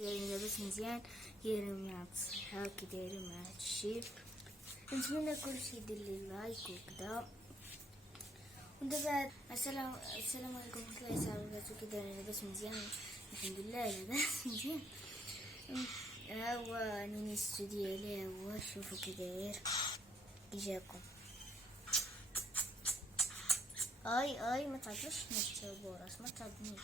دايرين لاباس مزيان، دايرين مع الصحة، كي دايرين مع هادشي. نتمنى كلشي يدير لي لايك وكذا. ودابا السلام عليكم ورحمة الله وبركاته. كي دايرين لاباس مزيان؟ الحمد لله لاباس مزيان. ها هو نينيستو ديالي، ها هو شوفوا كي داير كي جاكم. اي ما تعطلش نتبورس، ما تعضنيش.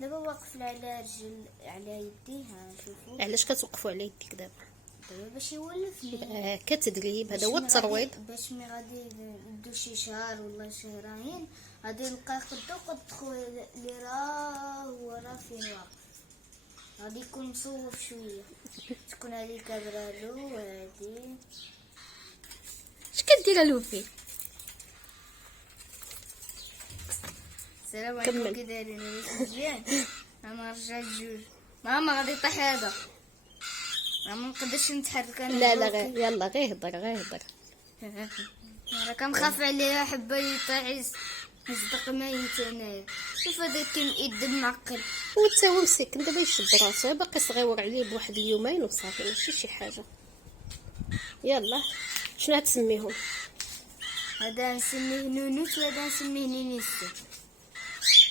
دابا واقف على رجل على يدي، ها شوفوا. علاش كتوقفوا على يديك دابا؟ باش يولفني. كتدريب، هذا هو الترويض. باش مي غادي ندو شي شهر ولا شهرين غادي نلقى خدو قد خويا اللي راه فين واقف، غادي يكون مصوف شويه. تكون هذه كابرالو وهذه اش كدير له فيه؟ السلام عليكم. كي دايرين مزيان؟ انا رجعت جوج. ماما غادي يطيح هذا، ما نقدرش نتحرك انا. لا غير يلا غير هضر. راه كنخاف عليه حبه يطيح يصدق ميت. انايا شوف هذا كيد معقل، وتا هو مسكين دابا يشد راسو، باقي صغيور عليه بواحد اليومين وصافي، ماشي شي حاجه. يلا شنو غتسميهم؟ هذا نسميه نونوس وهذا نسميه نينيسو.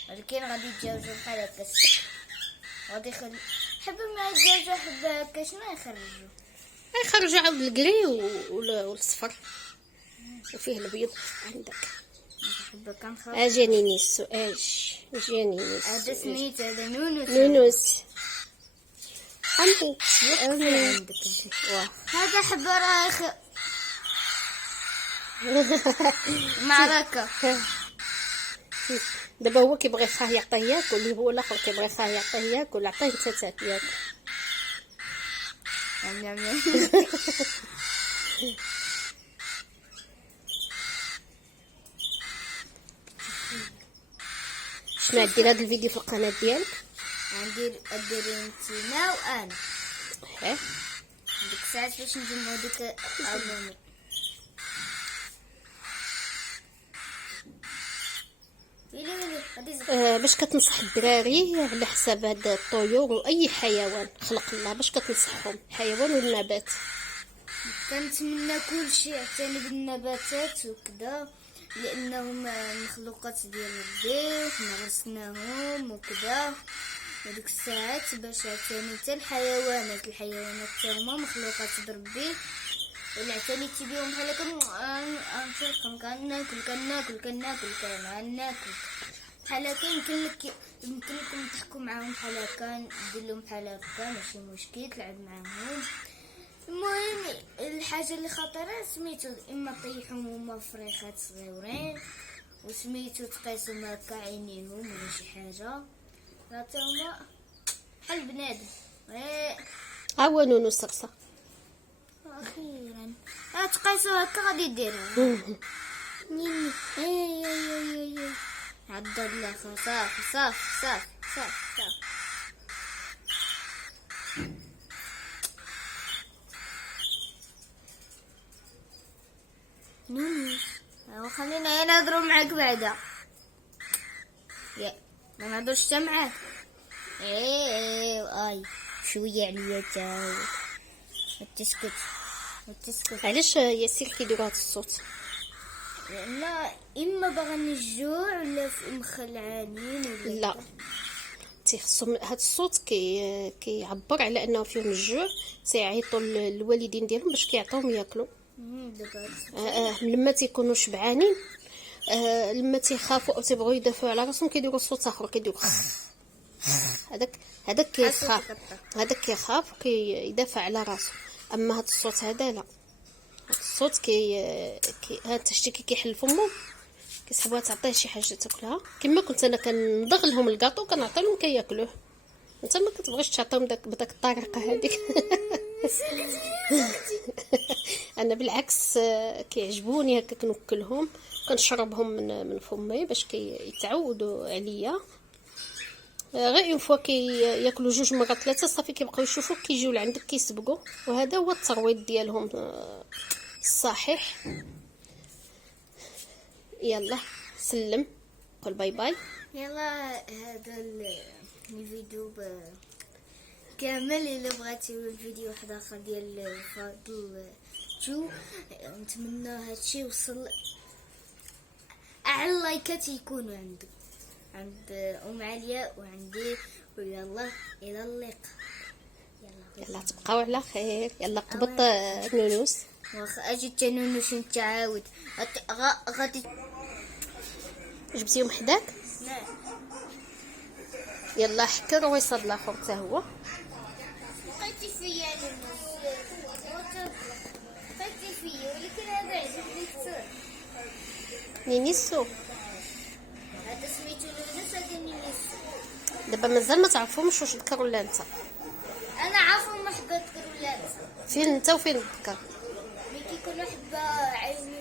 ولكن غادي يتجاوزوا بحال هكا، غادي يخلي حبه ما يتجاوزوا حبه هكا. شنو يخرجوا عاود الكري والصفر وفيه البيض. عندك حبه كنخاف. اجي نينيسو، اجي نينيسو. هذا سميت هذا نونوس. عندك هذا حبه راه معركه. دابا هو كيبغي خاه يعطيه ياكل، اللي هو الاخر كيبغي خاه يعطيه ياكل، عطيه انت تاكل ياكل. شنو غدير هذا الفيديو في القناه ديالك؟ غندير انتينا وانا ديك الساعات باش نجمعو ديك ابوني. باش كتنصح الدراري على حساب هاد الطيور واي حيوان خلق الله، باش كتنصحهم الحيوان والنبات؟ كنتمنى كلشي يعتني بالنباتات وكذا، لانهم مخلوقات ديال ربي وحنا غرسناهم وكذا. وديك الساعات باش يعتني حتى الحيوانات حتى هما مخلوقات ربي، ولا اعتنيتي بهم بحال هكا كناكل بحال هكا. يمكن لكم تحكوا معاهم بحال هكا، دير لهم بحال هكا ماشي مشكل، تلعب معاهم. المهم الحاجه اللي خطيره سميتو اما طيحهم هما فريخات صغيورين، وسميتو تقيسهم هكا عينيهم ولا شي حاجه، حتى هما بحال بنادم. هو نونو صرصه اخيرا تقيسوا هكا غادي ديرها. نيني اي عض الله. صافي. نوني خلينا نهضروا معاك بعدا. يا ما نهضرش حتى معاك. اي شويه عليا تا تسكت. علاش ياسر كيديروا هذا الصوت؟ لان اما باغيين الجوع ولا مخلعانين ولا لا تيخصهم هذا الصوت كيعبر على انه فيهم الجوع، تيعيطوا للوالدين ديالهم باش كيعطيوهم ياكلوا. لما تيكونوا شبعانين، لما تيخافوا او تيبغوا يدافعوا على راسهم كيديروا صوت اخر، كيديروا هذاك كيخاف وكيدافع على راسه. اما هذا الصوت هذا لا، هذا الصوت هاد تشتكي كيحل فمو، كيسحبوها تعطيه شي حاجه تاكلها. كما كنت انا كنضغ لهم الكاطو كنعطي لهم كياكلوه، انت ما كتبغيش تعطيهم بداك الطريقه هذيك. انا بالعكس كيعجبوني هكا كنوكلهم، كنشربهم من فمي باش كيتعودوا عليا. غير اون فوا ياكلوا 2 مرات 3 صافي كيبقاو يشوفوك كيجيو لعندك كيسبقوا، وهذا هو الترويض ديالهم الصحيح. يلا سلم، قول باي باي. يلا هذا الفيديو كامل الا بغيتي الفيديو واحد اخر ديال فاضل جو، نتمنى هادشي يوصل اعلى لايكات يكونوا عند ام علياء وعندي. ويلا الى اللقاء. يلا تبقاو على خير. يلا قبط نونوس. واخا اجي تنونس انت عاود غادي جبتيهم حداك. نعم. يلا حكر ويصل الاخر حتى هو. بقيتي فيا بقيتي فيا، ولكن هذا عجبني كثر. نينيسو هذا سميتو لونس، هذا نينيسو. دابا مازال ما تعرفهمش واش ذكر ولا انت. انا عارفه ما حبه تذكر ولا انت. فين انت وفين ذكر؟ ملي كيكونوا حبه عيني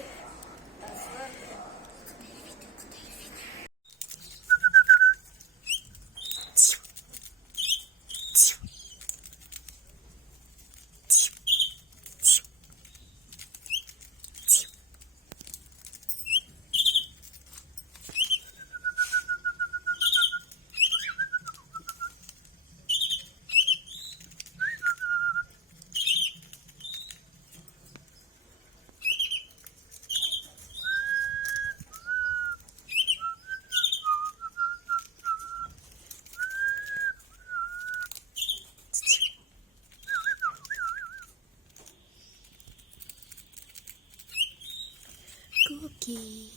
كوكي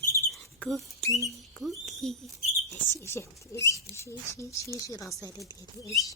كوكي كوكي. اجي اجي راسي على ديالي. اجي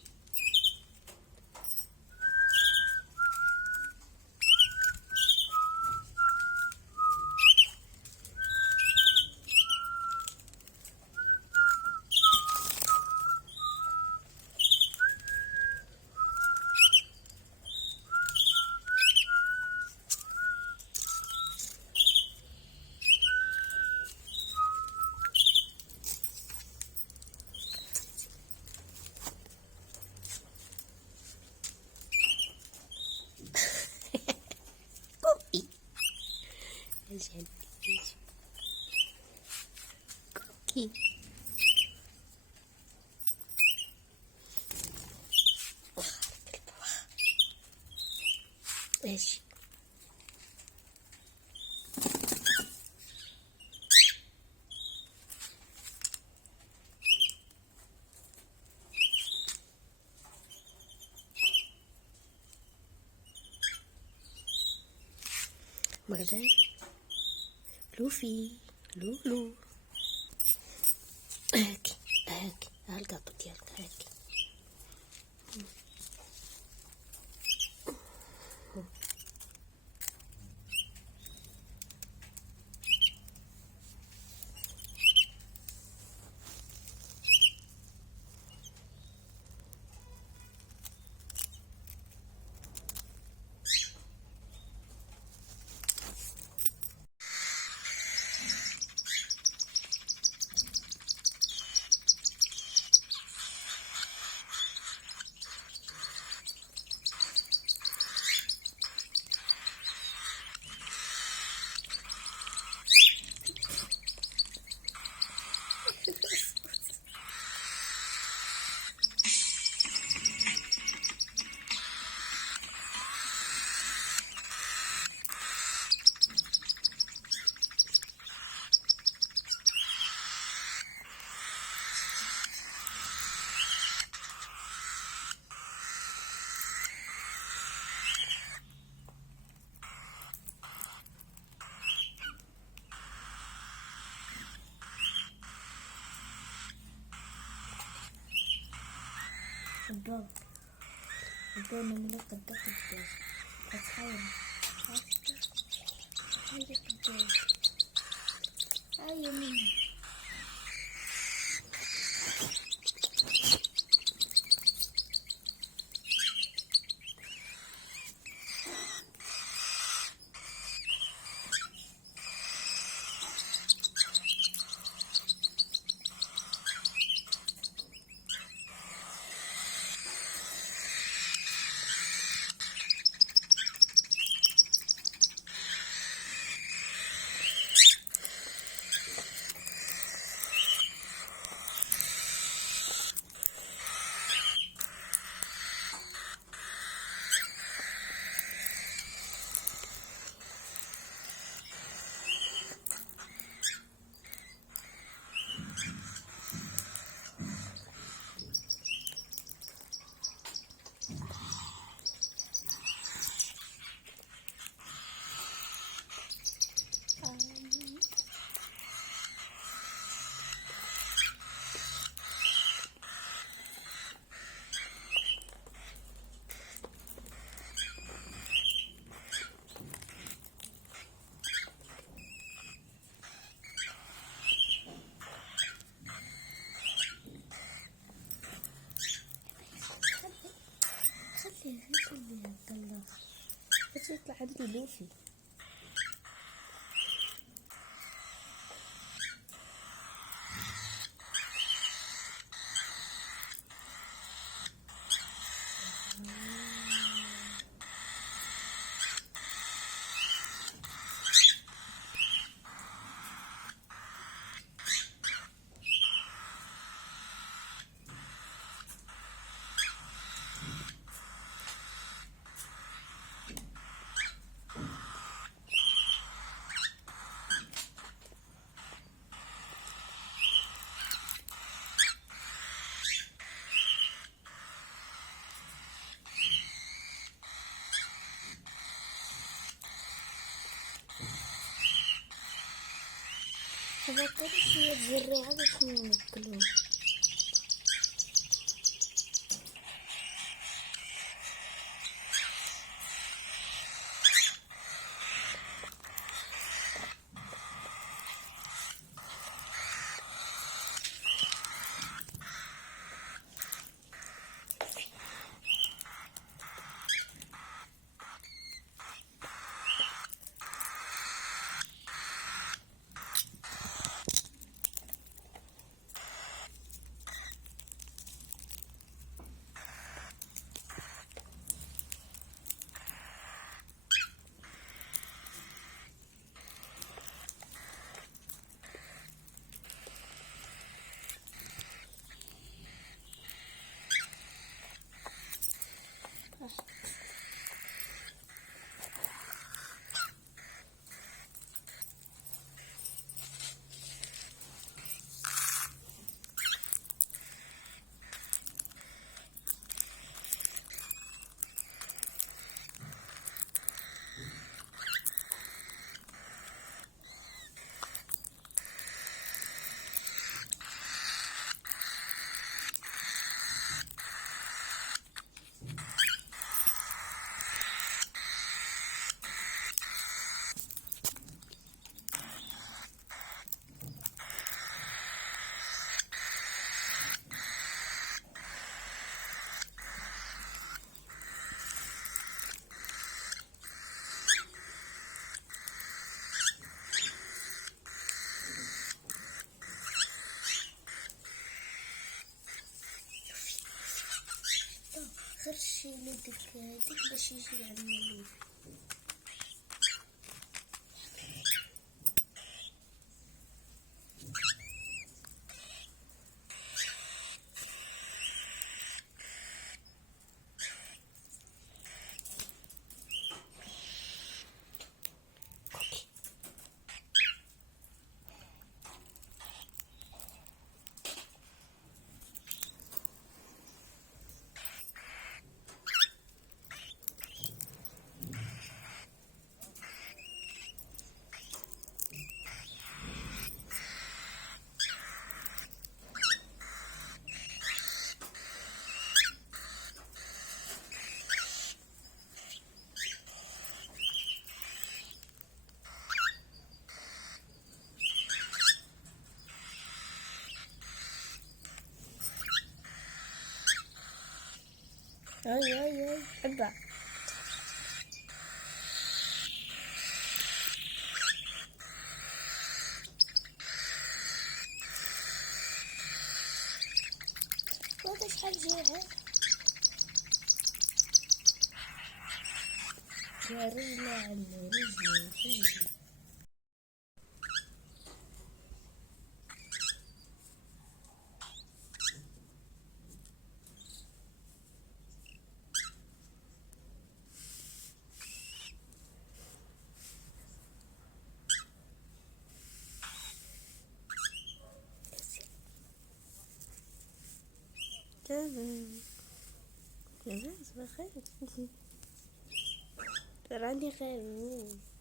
كوكي. اجي كوكي. اجي مرزان لوفي لولو. هاكي هاكي ها الكاطو ديالك. هاكي الباب من قد الدجاج. أتحاول هاي الدجاج هاي مني. طلع هذا تيدوفي. هذا كل شوية تزرعها باش ناكلو. غير شيلي هاديك باش يجي عندنا. اي حبة. وهذا شحال جاها يا رجلة على رجلي. لاباس بخير. تراني خير.